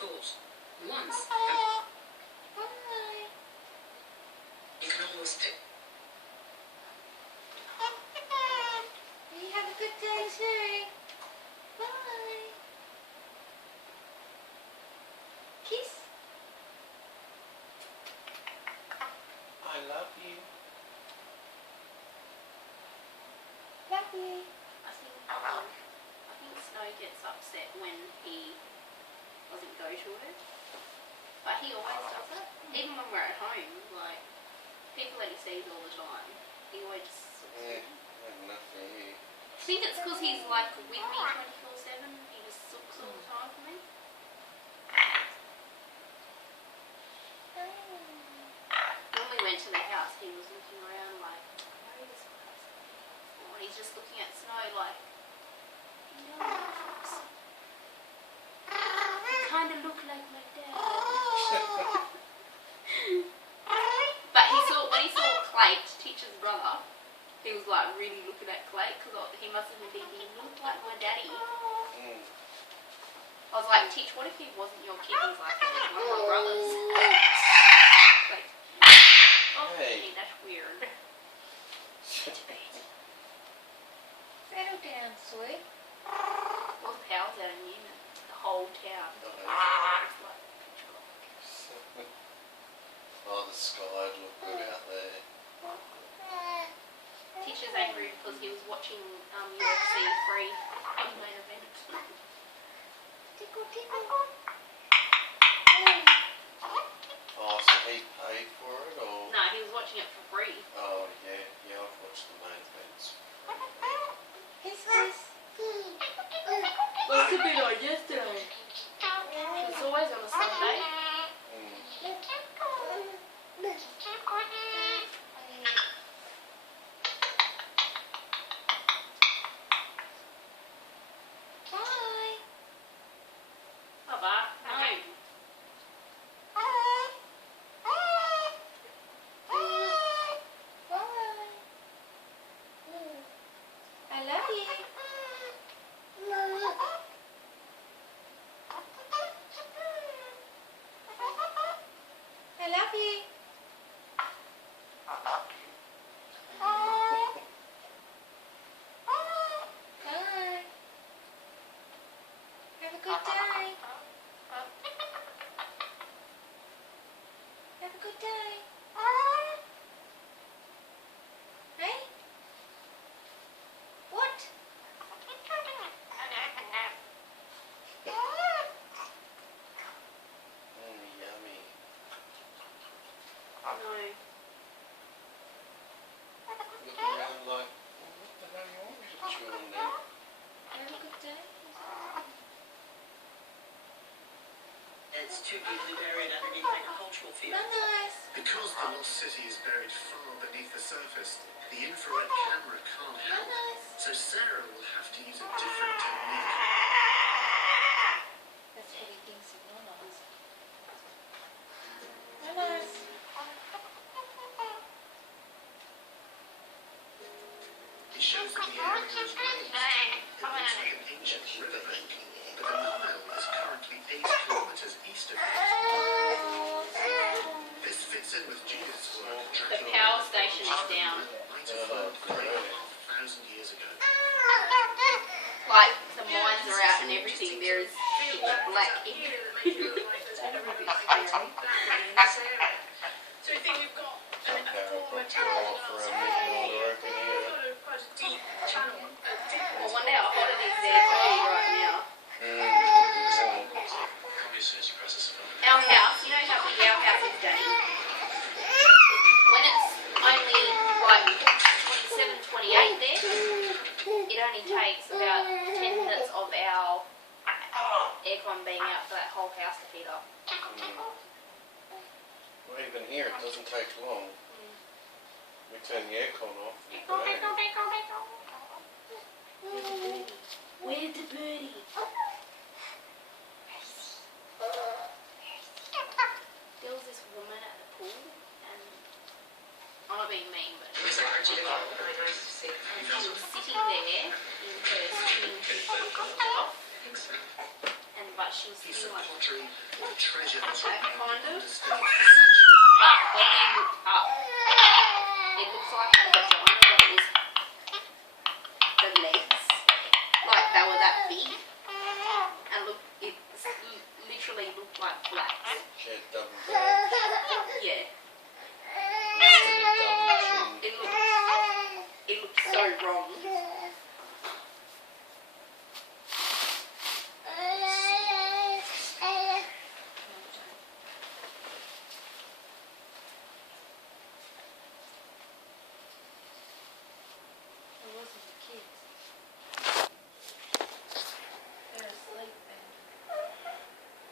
Thought once you can always pick. You have a good day too. Bye. Kiss. I love you. Love you. I think Snow gets upset when he doesn't go to her, but he always does it. Even when we're at home, like people that he sees all the time, he always just sort of Enough for you. I think it's because he's like with me 24/7. He just sooks all the time for me. When we went to the house, he was looking around like, where is this place? Oh, and he's just looking at Snow like, you know, you kind of look like my dad. But when he saw Clay, Teacher's brother, he was like really looking at Clay because he must have been thinking, you look like my daddy. I was like, Teach, what if he wasn't your kid? He was like, he was one of my brothers. Like, oh, hey, that's weird. Get to bed. Settle down, sweet. All the power's out of Newman. The whole town. It's like pitch black. Oh, the sky looked good out there. Teacher's angry because he was watching UFC 3 on main event. Tickle, tickle. Oh, so he paid for it, or? No, he was watching it for free. Oh, yeah, I've watched the main events. Kiss, kiss. What's the bit on yesterday? It's always on a Sunday. Good day. Hey? What? Yummy. No. Looking around like, what the hell you want me to chew on now? Have a good day. It's too deeply buried underneath agricultural fields. Nice. Because the lost city is buried far beneath the surface, the infrared camera can't help. So Sarah will have to use a different technique. That's what he thinks of Nonos. Nonos. It shows that the area is raised. It looks like an ancient riverbank, but the Nile is currently 8 kilometers east of it. This fits in with Judith's work. The power station is down. Might have formed 3,500 years ago. Like, the mines are out and everything. There is black ink. So I think we've got Power got off around midnight, I reckon, here. quite a deep channel. I wonder how hot it is there too right now. Our house, you know how big our house is, Danny? When it's only like 27, 28 there, it only takes about 10 minutes of our aircon being out for that whole house to heat up. Well, even here it doesn't take long. We turn the aircon off. there in her swimming top, but she was He's sitting so like pottery, the treasure that's that, remained kind of. undiscovered for centuries. But when you look up, it looks like a vagina.